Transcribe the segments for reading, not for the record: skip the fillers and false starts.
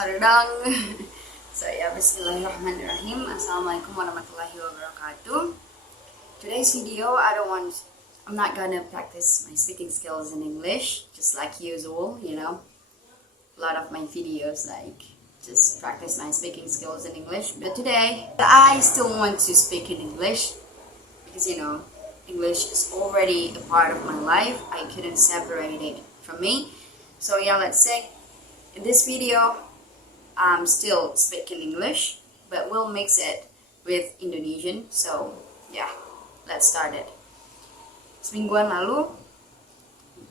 Hardang. So yeah, Bismillahirrahmanirrahim. Assalamualaikum warahmatullahi wabarakatuh. Today's video, I'm not gonna practice my speaking skills in English, just like usual, A lot of my videos just practice my speaking skills in English. But today, I still want to speak in English because English is already a part of my life. I couldn't separate it from me. So yeah, let's say in this video, I'm still speaking English, but we'll mix it with Indonesian. So yeah, let's start it. Semingguan lalu,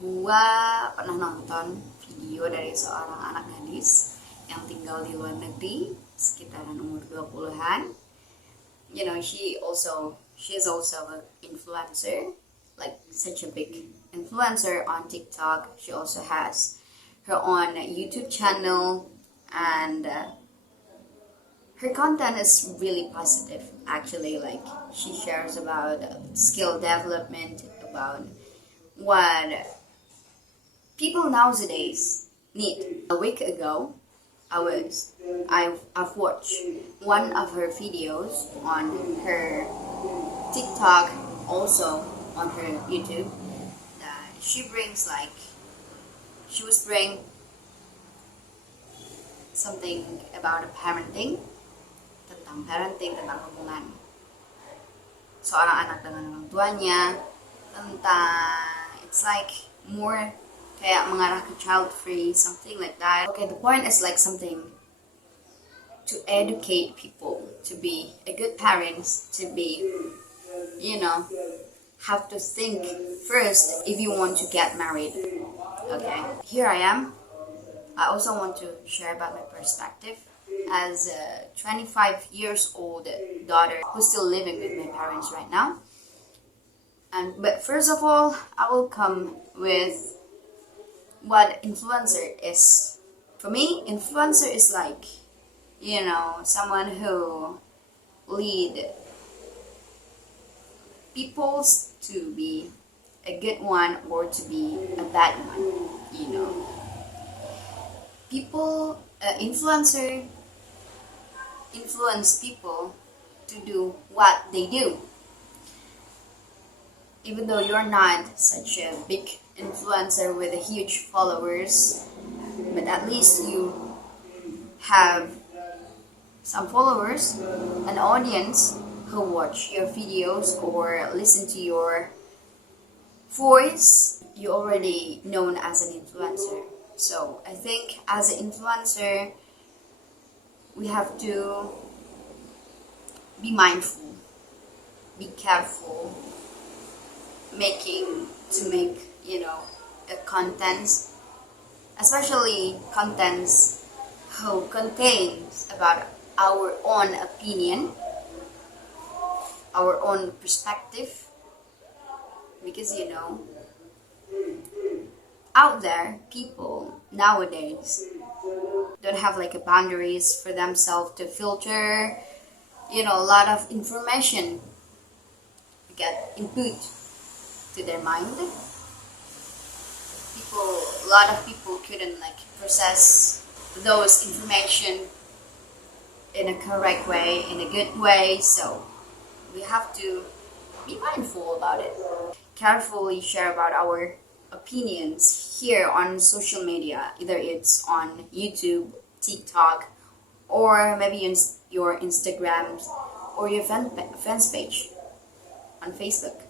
gua pernah nonton video dari seorang anak gadis yang tinggal di luar negeri, sekitaran umur 20-an. She's also an influencer, like such a big influencer on TikTok. She also has her own YouTube channel, and her content is really positive. Actually, she shares about skill development, about what people nowadays need. A week ago, I've watched one of her videos on her TikTok, also on her YouTube, that she was bring something about parenting, tentang hubungan seorang anak dengan orang tuanya, it's more kayak mengarah ke child free, something like that. Okay, the point is something to educate people to be a good parents, to be have to think first if you want to get married. Okay, here I am. I also want to share about my perspective as a 25 years old daughter who's still living with my parents right now. But first of all, I will come with what influencer is. For me, influencer is someone who lead people to be a good one or to be a bad one. People, influencer influence people to do what they do. Even though you're not such a big influencer with a huge followers, but at least you have some followers, an audience who watch your videos or listen to your voice, you're already known as an influencer. So I think as an influencer, we have to be mindful, be careful, make a contents, especially contents who contains about our own opinion, our own perspective, because out there, people nowadays don't have a boundaries for themselves to filter, a lot of information get input to their mind. A lot of people couldn't process those information in a correct way, in a good way, so we have to be mindful about it. Carefully share about our opinions here on social media, either it's on YouTube, TikTok, or maybe in your Instagram or your fans page on Facebook.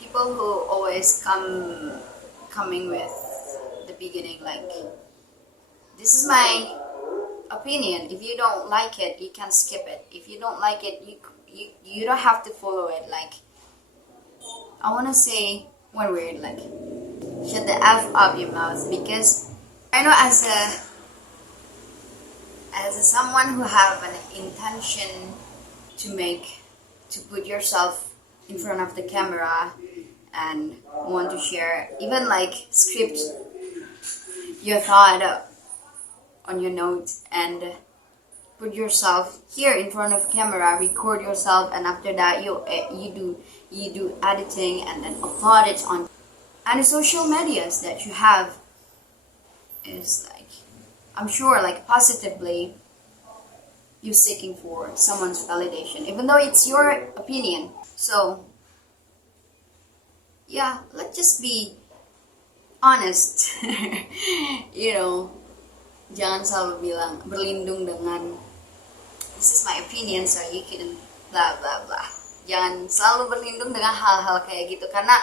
People who always coming with the beginning this is my opinion. If you don't like it, you can skip it. If you don't like it, you don't have to follow it. I want to say one word shut the F up your mouth, because I know as someone who have an intention to put yourself in front of the camera and want to share, even script your thought on your notes and put yourself here in front of camera, record yourself, and after that you do editing and then upload it on. And the social medias that you have is I'm sure like positively you seeking for someone's validation, even though it's your opinion. So yeah, let's just be honest. You know, jangan selalu bilang berlindung dengan this is my opinion so you can blah blah blah. Jangan selalu berlindung dengan hal-hal kayak gitu, karena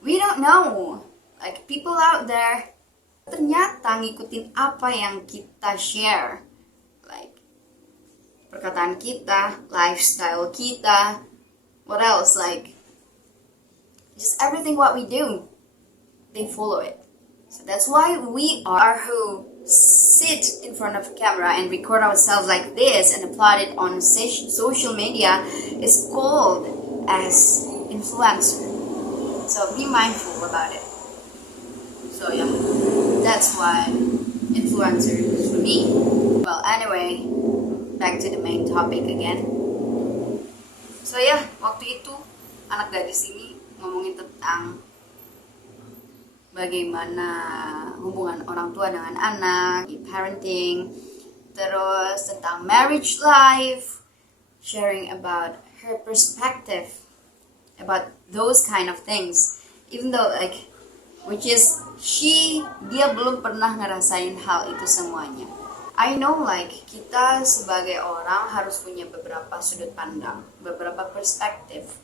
we don't know, like people out there ternyata ngikutin apa yang kita share, like perkataan kita, lifestyle kita, what else, like just everything what we do, they follow it. So that's why we are who sit in front of a camera and record ourselves like this and upload it on social media is called as influencer. So be mindful about it. So yeah, that's why influencer is for me. Well, anyway, back to the main topic again. So yeah, waktu itu anak gadis ini ngomongin tentang bagaimana hubungan orang tua dengan anak, parenting, terus tentang marriage life, sharing about her perspective about those kind of things, even though like which is dia belum pernah ngerasain hal itu semuanya. I know like kita sebagai orang harus punya beberapa sudut pandang, beberapa perspektif,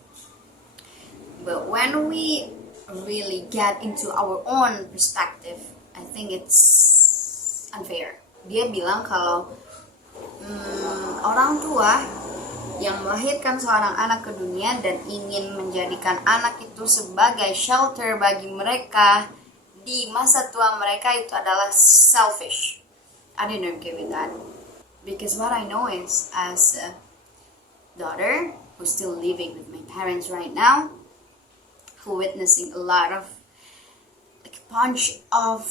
but when we really get into our own perspective, I think it's unfair. Dia bilang kalau orang tua yang melahirkan seorang anak ke dunia dan ingin menjadikan anak itu sebagai shelter bagi mereka di masa tua mereka itu adalah selfish. I didn't agree with that, because what I know is, as a daughter who's still living with my parents right now, who witnessing a lot of like bunch of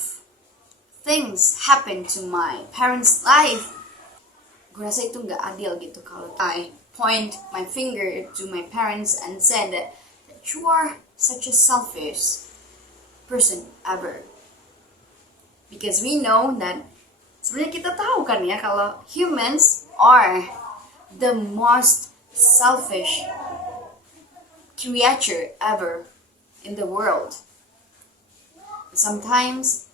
things happen to my parents' life, gue rasa itu nggak adil gitu kalau I point my finger to my parents and said that you are such a selfish person ever, because we know that sebenarnya kita tahu kan ya kalau humans are the most selfish creature ever in the world. Sometimes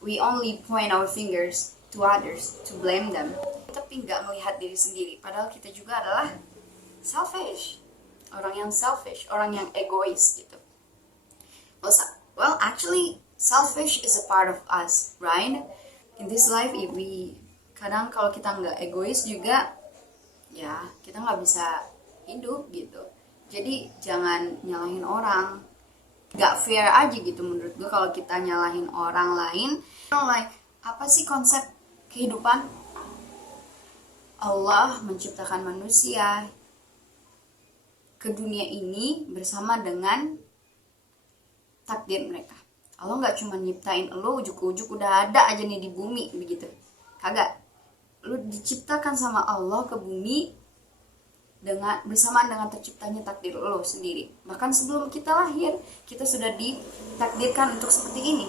we only point our fingers to others to blame them, tapi nggak melihat diri sendiri, padahal kita juga adalah selfish, orang yang selfish, orang yang egois gitu. Well, actually selfish is a part of us, right? In this life, kadang kalau kita nggak egois juga, ya kita nggak bisa hidup gitu. Jadi jangan nyalahin orang, gak fair aja gitu menurut gue kalau kita nyalahin orang lain. Like, apa sih konsep kehidupan? Allah menciptakan manusia ke dunia ini bersama dengan takdir mereka. Allah gak cuma nyiptain lo ujuk-ujuk udah ada aja nih di bumi begitu. Kagak. Lo diciptakan sama Allah ke bumi bersamaan dengan terciptanya takdir lo sendiri. Bahkan sebelum kita lahir, kita sudah ditakdirkan untuk seperti ini.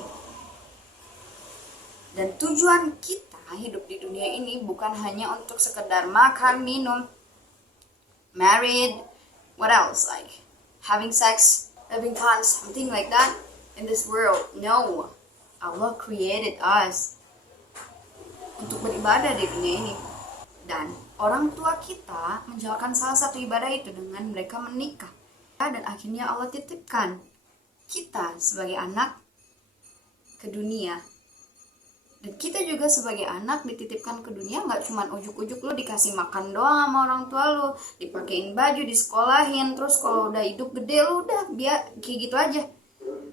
Dan tujuan kita hidup di dunia ini bukan hanya untuk sekedar makan, minum, married, what else, like having sex, having fun, something like that in this world. No, Allah created us untuk beribadah di dunia ini. Dan orang tua kita menjalankan salah satu ibadah itu dengan mereka menikah. Dan akhirnya Allah titipkan kita sebagai anak ke dunia. Dan kita juga sebagai anak dititipkan ke dunia gak cuma ujuk-ujuk lo dikasih makan doang sama orang tua lo, dipakein baju, disekolahin, terus kalau udah hidup gede lo udah biar kayak gitu aja.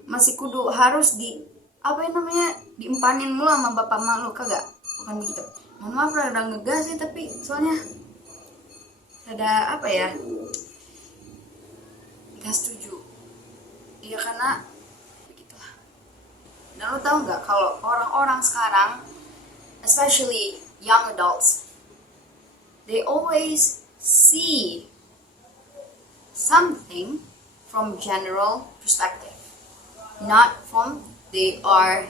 Masih kudu harus diempanin mulu sama bapak mak lo, kagak? Bukan begitu. Mohon maaf lah udah ngegas sih, tapi soalnya ada gak setuju. Iya, karena begitulah. Dan lo tau gak kalau orang-orang sekarang, especially young adults, they always see something from general perspective, not from they are,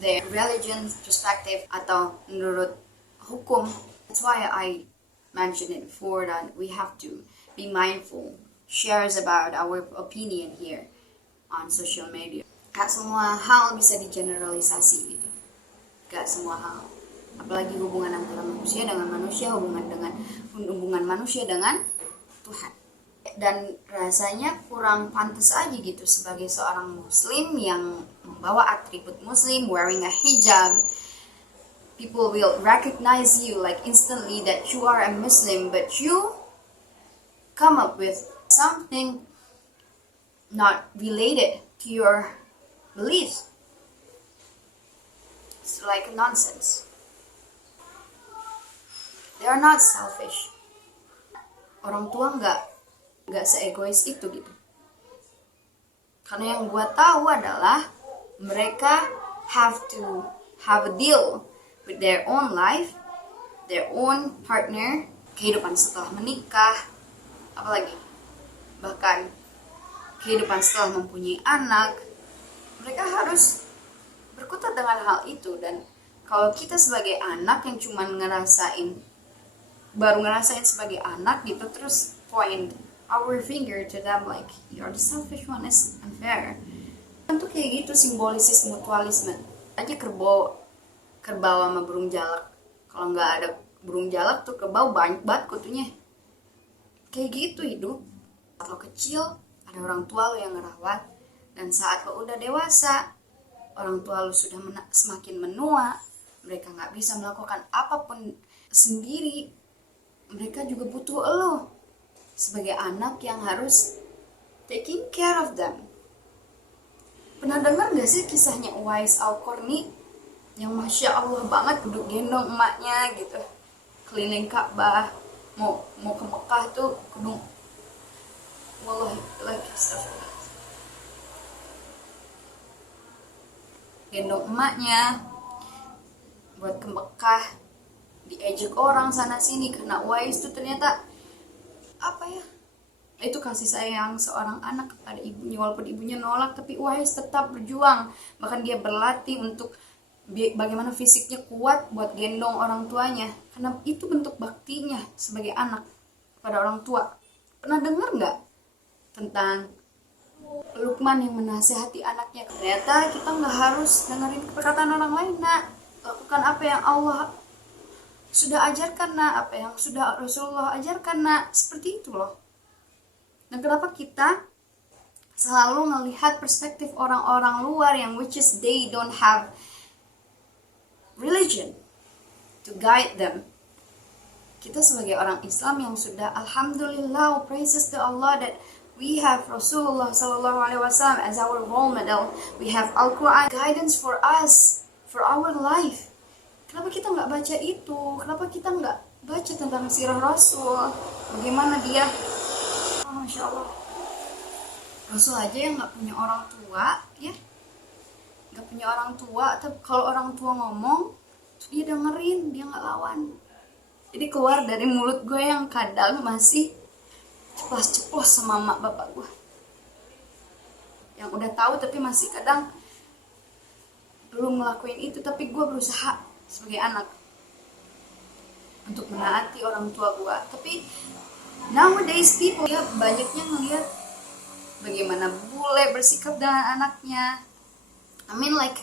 their religion perspective atau menurut hukum. That's why I mentioned it before that we have to be mindful, shares about our opinion here on social media. Gak semua hal bisa digeneralisasi gitu. Gak semua hal. Apalagi hubungan antara manusia dengan manusia, hubungan manusia dengan Tuhan. Dan rasanya kurang pantas aja gitu sebagai seorang muslim yang membawa atribut muslim, wearing a hijab. People will recognize you like instantly that you are a Muslim, but you come up with something not related to your beliefs. It's like nonsense. They are not selfish. Orang tua nggak seegois itu gitu. Karena yang gue tahu adalah mereka have to have a deal with their own life, their own partner, kehidupan setelah menikah, apalagi bahkan kehidupan setelah mempunyai anak. Mereka harus berkutat dengan hal itu. Dan kalau kita sebagai anak yang cuma baru ngerasain sebagai anak gitu, terus point our finger to them like you're the selfish one, is unfair. Tentu kayak gitu, simbolisis mutualisme aja. Kerbau sama burung jalak, kalau nggak ada burung jalak tuh kerbau banyak banget kutunya. Kayak gitu hidup. Saat lo kecil ada orang tua lo yang ngerawat, dan saat lo udah dewasa orang tua lo sudah semakin menua, mereka nggak bisa melakukan apapun sendiri. Mereka juga butuh lo sebagai anak yang harus taking care of them. Pernah dengar gak sih kisahnya Uwais Al-Qarni yang Masya Allah banget duduk gendong emaknya gitu keliling Ka'bah, mau ke Mekah tuh kudu wallahi lagi gendong emaknya buat ke Mekah, diejek orang sana sini karena Uwais tuh ternyata itu kasih sayang seorang anak kepada ibunya. Walaupun ibunya nolak, tapi Uwais tetap berjuang. Bahkan dia berlatih untuk bagaimana fisiknya kuat buat gendong orang tuanya, karena itu bentuk baktinya sebagai anak kepada orang tua. Pernah dengar nggak tentang Luqman yang menasihati anaknya? Ternyata kita nggak harus dengerin perkataan orang lain, nak. Lakukan apa yang Allah sudah ajarkan, nak. Apa yang sudah Rasulullah ajarkan, nak. Seperti itu loh. Dan kenapa kita selalu melihat perspektif orang-orang luar yang which is they don't have religion to guide them. Kita sebagai orang Islam yang sudah alhamdulillah, praises to Allah that we have Rasulullah sallallahu alaihi wasallam as our role model. We have Al-Quran guidance for us, for our life. Kenapa kita nggak baca itu? Kenapa kita nggak baca tentang sirah Rasul? Bagaimana dia? Oh, Masya Allah. Rasul aja yang nggak punya orang tua, ya. Gak punya orang tua, tapi kalau orang tua ngomong dia dengerin, dia nggak lawan. Jadi keluar dari mulut gue yang kadang masih ceplos-ceplos sama mak bapak gue yang udah tahu, tapi masih kadang belum ngelakuin itu. Tapi gue berusaha sebagai anak untuk menaati orang tua gue. Tapi nowadays people ya banyaknya ngelihat bagaimana bule bersikap dengan anaknya. I mean like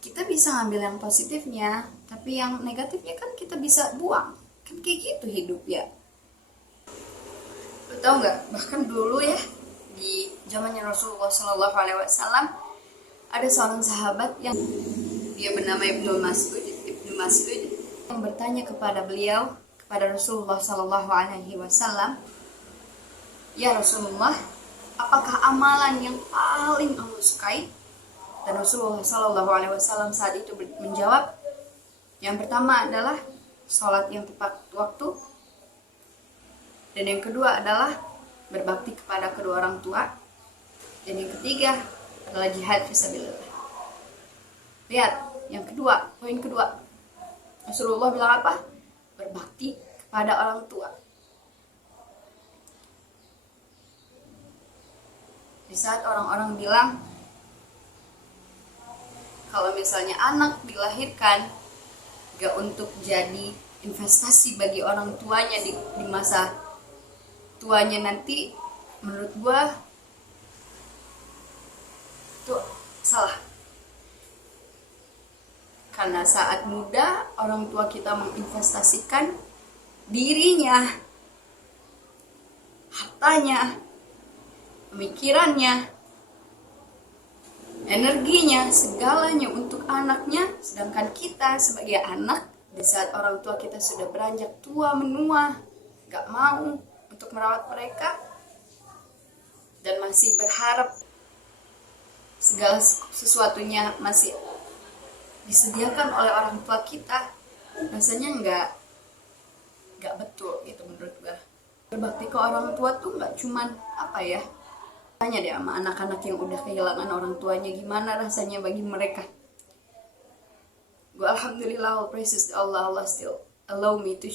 kita bisa ngambil yang positifnya, tapi yang negatifnya kan kita bisa buang. Kan kayak gitu hidup ya. Lo tau nggak? Bahkan dulu ya di zamannya Rasulullah Shallallahu Alaihi Wasallam ada seorang sahabat yang dia bernama Ibnu Mas'ud yang bertanya kepada beliau, kepada Rasulullah Shallallahu Alaihi Wasallam, ya Rasulullah, apakah amalan yang paling Allah sukai? Dan Rasulullah Shallallahu Alaihi Wasallam saat itu menjawab, yang pertama adalah sholat yang tepat waktu, dan yang kedua adalah berbakti kepada kedua orang tua, dan yang ketiga adalah jihad fisabilillah. Lihat, yang kedua, poin kedua, Rasulullah bilang apa? Berbakti kepada orang tua. Di saat orang-orang bilang kalau misalnya anak dilahirkan gak untuk jadi investasi bagi orang tuanya di masa tuanya nanti, menurut gua itu salah. Karena saat muda orang tua kita menginvestasikan dirinya, hartanya, pemikirannya, energinya, segalanya untuk anaknya. Sedangkan kita sebagai anak, di saat orang tua kita sudah beranjak tua menua, gak mau untuk merawat mereka, dan masih berharap segala sesuatunya masih disediakan oleh orang tua kita, rasanya nggak betul gitu menurut gue. Berbakti ke orang tua tuh nggak cuman apa ya, tanya deh sama anak-anak yang udah kehilangan orang tuanya, gimana rasanya bagi mereka. Gue alhamdulillah, all praises to Allah, Allah still allow me to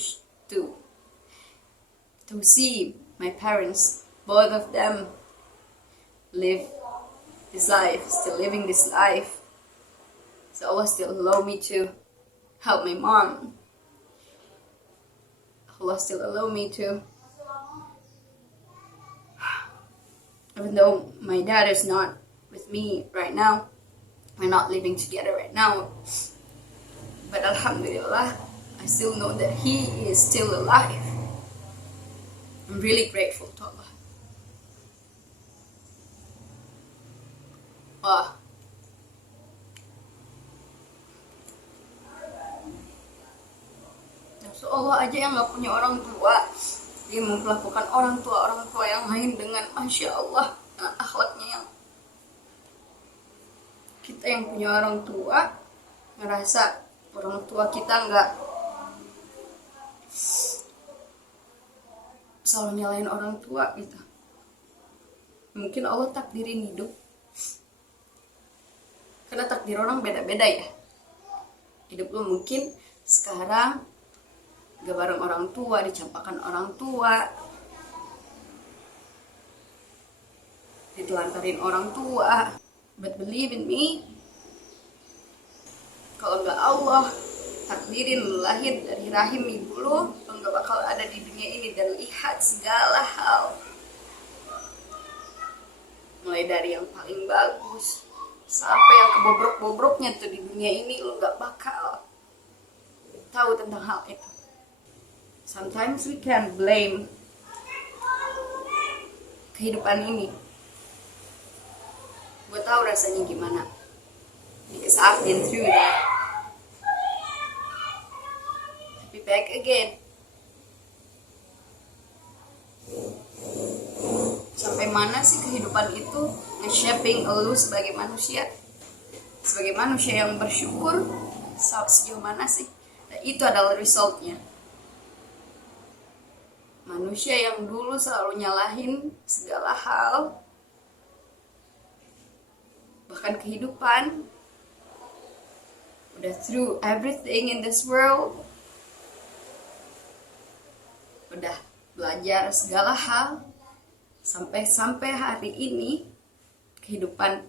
see my parents, both of them live this life, still living this life. So Allah still allow me to help my mom. Allah still allow me to, even though my dad is not with me right now, we're not living together right now, but alhamdulillah, I still know that he is still alive. I'm really grateful to Allah. So Allah aja yang gak punya orang tua, dia memperlakukan orang tua yang lain dengan Masya Allah, dengan akhlaknya yang kita yang punya orang tua ngerasa orang tua kita nggak selalu nyalain orang tua gitu. Mungkin Allah takdirin hidup, karena takdir orang beda-beda ya. Hidup lu mungkin sekarang gak bareng orang tua, dicampakan orang tua, ditelantarin orang tua. But believe in me, kalau gak Allah takdirin lu lahir dari rahim ibu lu gak bakal ada di dunia ini dan lihat segala hal, mulai dari yang paling bagus sampai yang kebobrok-bobroknya tuh di dunia ini, lu gak bakal tahu tentang hal itu. Sometimes we can blame kehidupan ini. Gue tahu rasanya gimana, because I've been through that. Tapi back again, sampai mana sih kehidupan itu nge-shaping lu sebagai manusia yang bersyukur, sejauh mana sih? Nah, itu adalah resultnya. Manusia yang dulu selalu nyalahin segala hal, bahkan kehidupan, udah through everything in this world, udah belajar segala hal, sampai hari ini kehidupan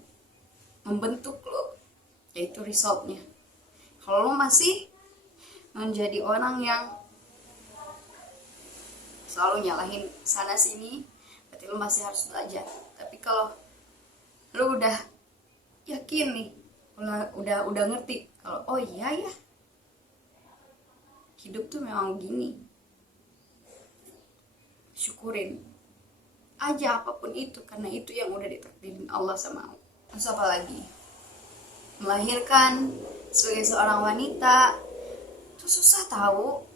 membentuk lo, yaitu resultnya. Kalau lo masih menjadi orang yang selalu nyalahin sana sini, berarti lo masih harus belajar. Tapi kalau lo udah yakin nih, udah ngerti kalau oh iya ya, hidup tuh memang gini, syukurin aja apapun itu, karena itu yang udah ditakdirin Allah sama Allah. Terus apa lagi? Melahirkan sebagai seorang wanita itu susah tahu.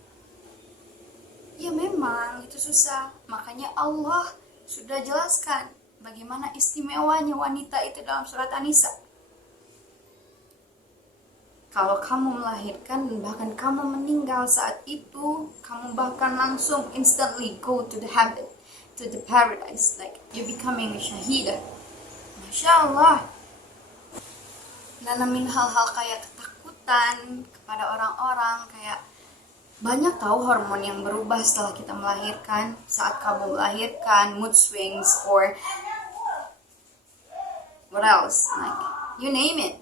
Ya memang itu susah, makanya Allah sudah jelaskan bagaimana istimewanya wanita itu dalam surat An-Nisa. Kalau kamu melahirkan dan bahkan kamu meninggal saat itu, kamu bahkan langsung instantly go to the heaven, to the paradise, like you becoming a syahidah. Masya Allah. Nanamin hal-hal kayak ketakutan kepada orang-orang, kayak banyak tahu hormon yang berubah setelah kita melahirkan. Saat kamu melahirkan, mood swings or what else, like you name it.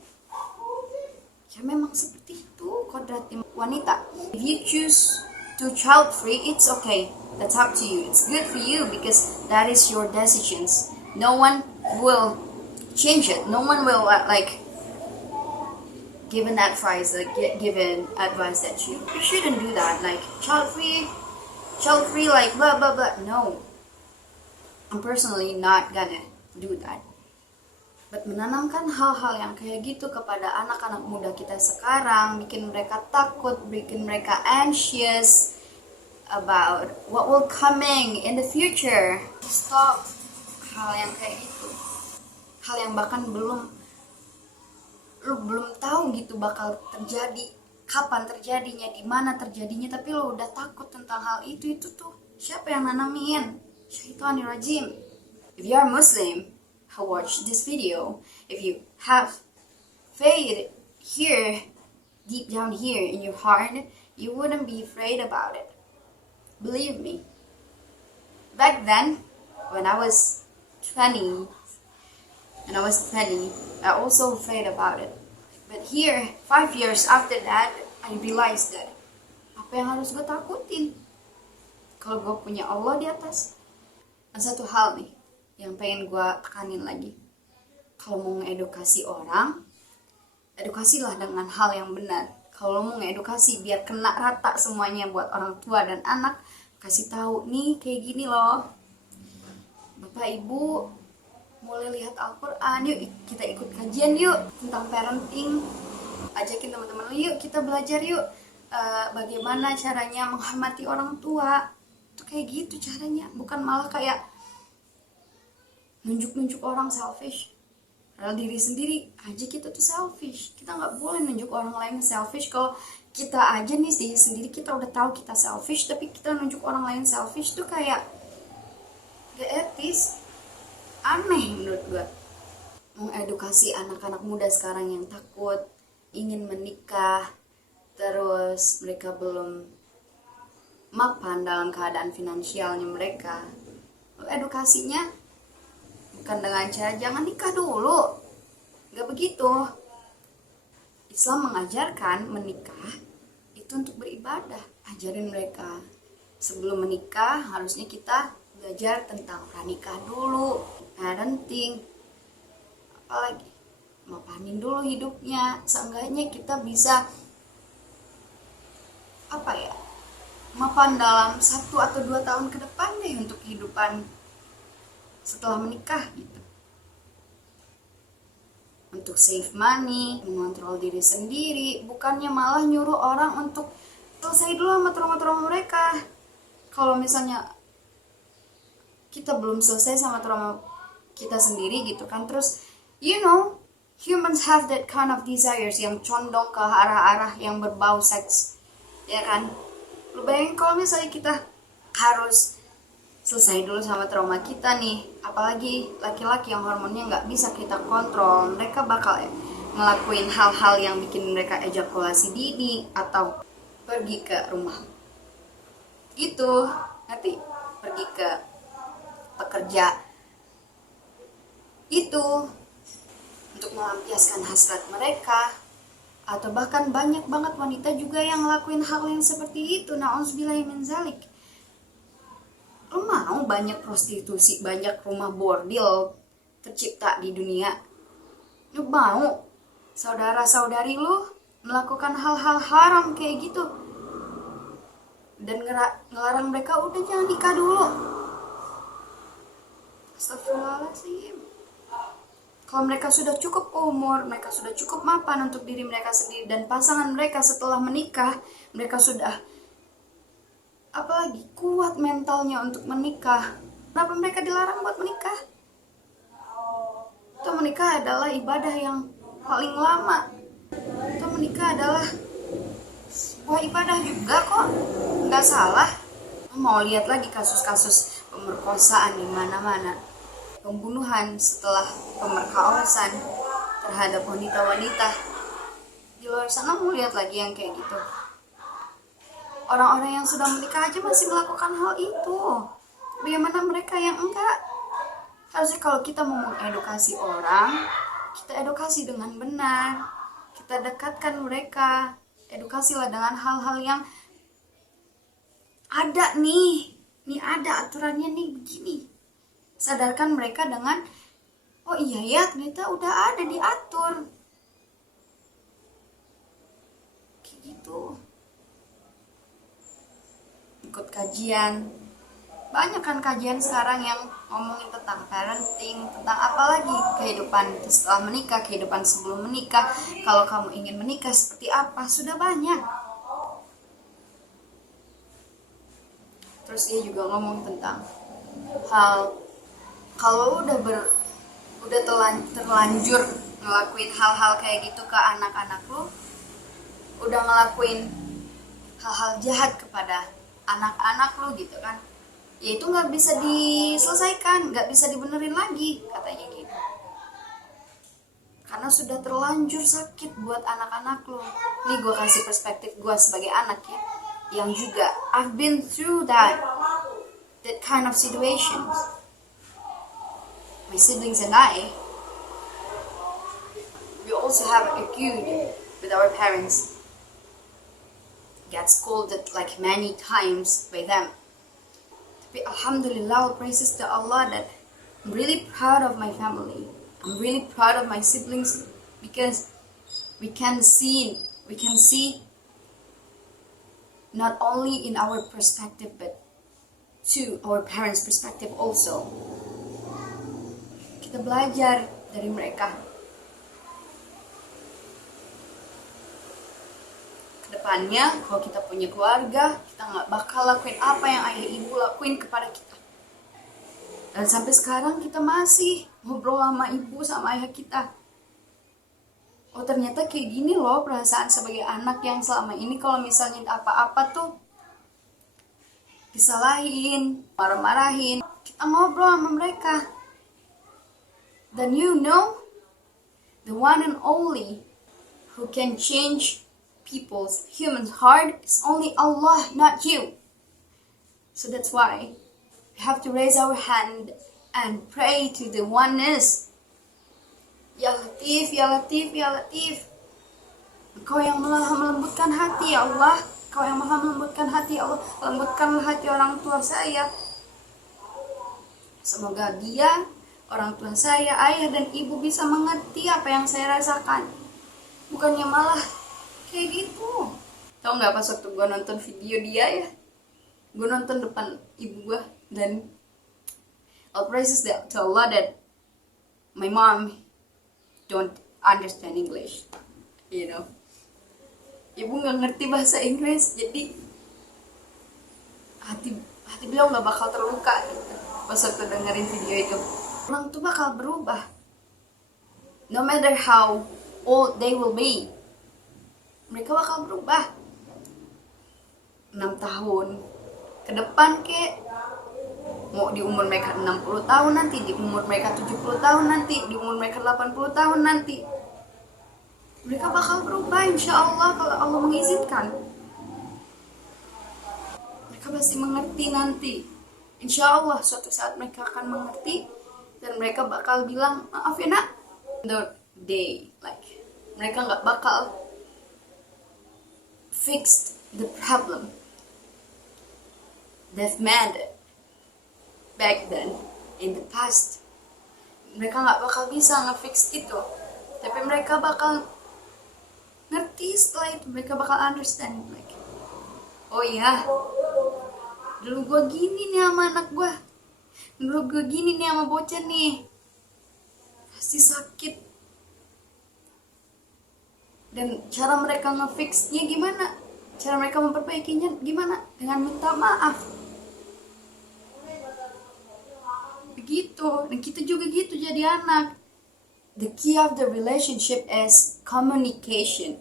Ya memang seperti itu kodratnya wanita. If you choose to child free, it's okay. That's up to you. It's good for you because that is your decisions. No one will change it. No one will given advice, given advice that you shouldn't do that. Like child free, like blah blah blah. No, I'm personally not gonna do that. But menanamkan hal-hal yang kayak gitu kepada anak-anak muda kita sekarang, bikin mereka takut, bikin mereka anxious about what will coming in the future. Stop hal yang kayak gitu. Hal yang bahkan lu belum tahu gitu bakal terjadi, kapan terjadinya, di mana terjadinya, tapi lu udah takut tentang hal itu tuh siapa yang nanamin? Syaitanir rajim. If you are Muslim who watch this video, if you have faith here, deep down here in your heart, you wouldn't be afraid about it. Believe me. Back then, when I was 20, I also afraid about it. But here, 5 years after that, I realized that apa yang harus gue takutin kalau gue punya Allah di atas. Dan satu hal nih yang pengen gue tekanin lagi, kalau mau ngedukasi orang, edukasilah dengan hal yang benar. Kalau mau ngedukasi biar kena rata semuanya buat orang tua dan anak, kasih tahu nih kayak gini loh, Bapak Ibu mulai lihat Al-Quran, yuk kita ikut kajian yuk tentang parenting, ajakin teman-teman yuk kita belajar yuk bagaimana caranya menghormati orang tua. Itu kayak gitu caranya, bukan malah kayak nunjuk-nunjuk orang selfish. Padahal diri sendiri aja kita tuh selfish. Kita nggak boleh nunjuk orang lain selfish. Kalau kita aja nih diri sendiri kita udah tahu kita selfish, tapi kita nunjuk orang lain selfish tuh kayak gak etis, aneh menurut gue. Mengedukasi anak-anak muda sekarang yang takut ingin menikah, terus mereka belum mapan dalam keadaan finansialnya mereka. Edukasinya bukan dengan cara jangan nikah dulu, gak begitu. Islam mengajarkan menikah itu untuk beribadah. Ajarin mereka sebelum menikah harusnya kita belajar tentang pranikah dulu, parenting, apalagi mapanin dulu hidupnya. Seenggaknya kita bisa mapan dalam 1 atau 2 tahun ke depan deh untuk kehidupan setelah menikah gitu. Untuk save money, mengontrol diri sendiri, bukannya malah nyuruh orang untuk selesai dulu sama trauma-trauma mereka. Kalau misalnya kita belum selesai sama trauma kita sendiri gitu kan, terus humans have that kind of desires yang condong ke arah-arah yang berbau seks, ya kan? Lu bayangin kalau misalnya kita harus selesai dulu sama trauma kita nih, apalagi laki-laki yang hormonnya nggak bisa kita kontrol, mereka bakal ngelakuin hal-hal yang bikin mereka ejakulasi dini atau pergi ke rumah gitu, nanti pergi ke pekerja itu untuk melampiaskan hasrat mereka, atau bahkan banyak banget wanita juga yang ngelakuin hal yang seperti itu. Na'udzubillahi min zalik. Lu mau banyak prostitusi, banyak rumah bordil tercipta di dunia? Lu mau saudara-saudari lu melakukan hal-hal haram kayak gitu dan ngelarang mereka udah jangan nikah dulu? Astagfirullahaladzim. Kalau mereka sudah cukup umur, mereka sudah cukup mapan untuk diri mereka sendiri dan pasangan mereka setelah menikah, mereka sudah apalagi kuat mentalnya untuk menikah, kenapa mereka dilarang buat menikah? Itu menikah adalah ibadah yang paling lama. Itu menikah adalah sebuah ibadah juga kok, nggak salah. Mau lihat lagi kasus-kasus pemerkosaan di mana-mana, pembunuhan setelah pemerkosaan terhadap wanita-wanita di luar sana. Mau lihat lagi yang kayak gitu. Orang-orang yang sudah menikah aja masih melakukan hal itu. Bagaimana mereka yang enggak? Harusnya kalau kita mau mengedukasi orang, kita edukasi dengan benar. Kita dekatkan mereka, edukasilah dengan hal-hal yang ada nih ada aturannya nih begini. Sadarkan mereka dengan, oh iya ya ternyata udah ada diatur. Kayak gitu. Ikut kajian. Banyak kan kajian sekarang yang ngomongin tentang parenting, tentang apa lagi, kehidupan setelah menikah, kehidupan sebelum menikah, kalau kamu ingin menikah seperti apa, sudah banyak. Terus dia juga ngomong tentang hal kalau udah terlanjur ngelakuin hal-hal kayak gitu ke anak-anak lu, udah ngelakuin hal-hal jahat kepada anak-anak lu gitu kan, ya itu nggak bisa diselesaikan, nggak bisa dibenerin lagi katanya gitu, karena sudah terlanjur sakit buat anak-anak lo. Nih gue kasih perspektif gue sebagai anak ya, yang juga I've been through that kind of situations. My siblings and I, we also have argued with our parents, get scolded like many times by them. But alhamdulillah, all praises to Allah that I'm really proud of my family. I'm really proud of my siblings because we can see not only in our perspective but to our parents' perspective also. Kita belajar dari mereka. Kedepannya, kalau kita punya keluarga, kita nggak bakal lakuin apa yang ayah ibu lakuin kepada kita. Dan sampai sekarang kita masih ngobrol sama ibu sama ayah kita. Oh ternyata kayak gini loh perasaan sebagai anak yang selama ini kalau misalnya apa-apa tuh disalahin, marah-marahin. Kita ngobrol sama mereka. Dan you know, the one and only who can change people's human heart is only Allah, not you. So that's why we have to raise our hand and pray to the oneness. Ya Latif, Ya Latif, Ya Latif. Engkau yang maha melembutkan hati ya Allah. Engkau yang maha melembutkan hati ya Allah. Lembutkanlah hati orang tua saya. Semoga dia, orang tua saya, ayah dan ibu bisa mengerti apa yang saya rasakan. Bukannya malah kayak gitu. Tahu nggak pas waktu gue nonton video dia ya, gue nonton depan ibu gue dan all praises to Allah that my mom don't understand English, you know. Ibu nggak ngerti bahasa Inggris, jadi hati beliau nggak bakal terluka gitu. Pas waktu dengerin video itu, orang tuh bakal berubah. No matter how old they will be, mereka bakal berubah. 6 tahun ke depan kek, mau di umur mereka 60 tahun nanti, di umur mereka 70 tahun nanti, di umur mereka 80 tahun nanti, mereka bakal berubah insya Allah kalau Allah mengizinkan. Mereka pasti mengerti nanti. Insya Allah suatu saat mereka akan mengerti dan mereka bakal bilang maaf ya nak. Mereka nggak bakal fix the problem they've made back then in the past. Mereka nggak bakal bisa nge-fix itu, tapi mereka bakal ngerti setelah itu. Mereka bakal understand like, oh iya, dulu gue gini nih sama anak gue, dulu gue gini nih sama bocah nih, pasti sakit. Dan cara mereka nge-fixnya gimana, cara mereka memperbaikinya gimana, dengan minta maaf. Begitu, dan kita juga gitu jadi anak. The key of the relationship is communication.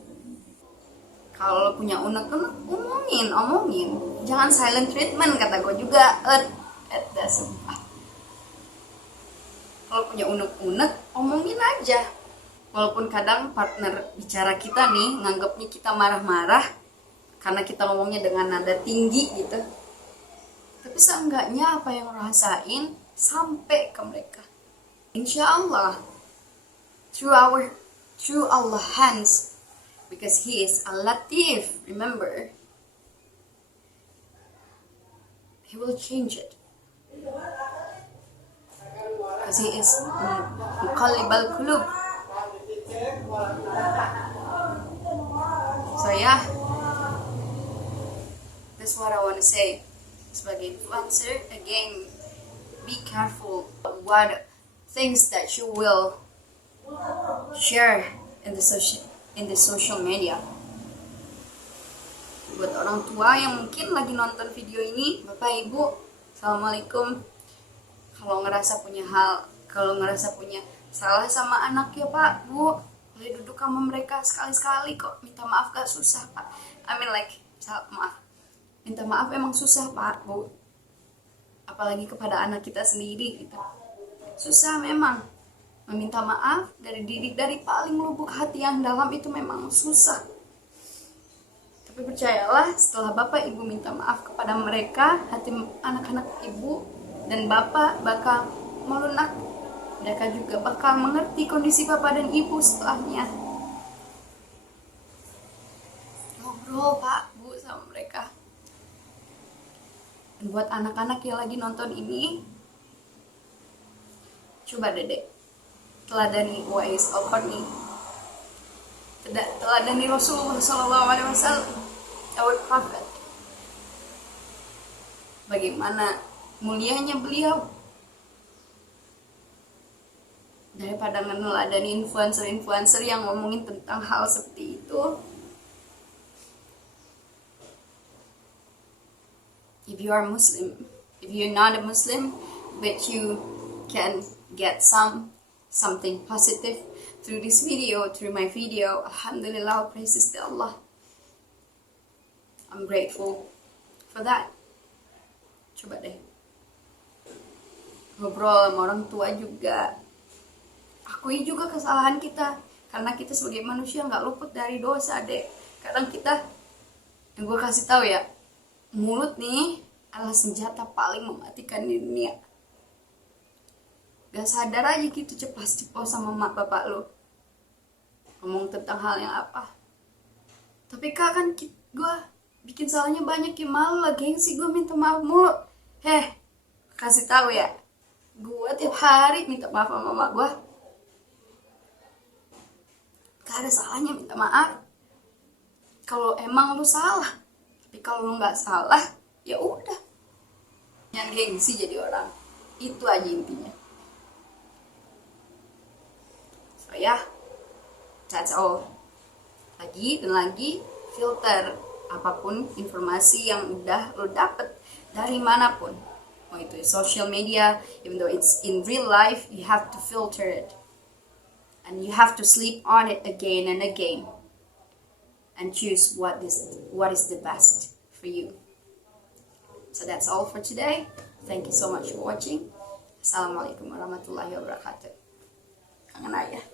Kalau lo punya unek-unek, omongin. Jangan silent treatment, kata gue juga. Sumpah. Kalau punya unek-unek, omongin aja. Walaupun kadang partner bicara kita nih, nganggapnya kita marah-marah, karena kita ngomongnya dengan nada tinggi gitu. Tapi seenggaknya apa yang lo rasain, sampai ke mereka. Insya Allah, through Allah hands, because he is Al-Latif. Remember, he will change it because he is Muqallibal Qulub. So yeah, that's what I want to say. Sebagai influencer, again, be careful what things that you will share in the social media. Buat orang tua yang mungkin lagi nonton video ini, Bapak Ibu, Assalamualaikum. Kalau ngerasa punya salah sama anak ya Pak, Bu, boleh duduk sama mereka sekali-sekali kok. Minta maaf gak susah Pak. Minta maaf emang susah Pak, Bu. Apalagi kepada anak kita sendiri gitu. Susah memang. Meminta maaf dari paling lubuk hati yang dalam itu memang susah. Tapi percayalah, setelah Bapak Ibu minta maaf kepada mereka, hati anak-anak Ibu dan Bapak bakal melunak. Mereka juga bakal mengerti kondisi Bapak dan Ibu setelahnya. Ngobrol Pak, Bu sama mereka. Dan buat anak-anak yang lagi nonton ini, coba Dedek teladani Uwais Al-Qarni, teladani Rasulullah SAW, our prophet. Bagaimana mulianya beliau, daripada meneladani influencer yang ngomongin tentang hal seperti itu. If you are Muslim, if you're not a Muslim, but you can get something positive through this video, through my video, Alhamdulillah, praises to Allah. I'm grateful for that. Coba deh ngobrol sama orang tua juga, akui juga kesalahan kita, karena kita sebagai manusia nggak luput dari dosa deh. Kadang kita, yang gue kasih tahu ya, mulut nih adalah senjata paling mematikan di dunia. Gak sadar aja gitu ceplos sama mak bapak lo ngomong tentang hal yang apa. Tapi kak kan gue bikin salahnya banyak ya, malu lah gengsi gue minta maaf mulu. Kasih tahu ya, gue tiap hari minta maaf sama mama gue. Gak ada salahnya minta maaf kalau emang lu salah. Tapi kalau lu nggak salah, ya udah, jangan gengsi jadi orang. Itu aja intinya. So ya, that's all. Lagi dan lagi, filter apapun informasi yang udah lo dapet dari manapun. Mau itu social media, even though it's in real life, you have to filter it. And you have to sleep on it again and again. And choose what is the best for you. So that's all for today. Thank you so much for watching. Assalamualaikum warahmatullahi wabarakatuh. Kangen ayah.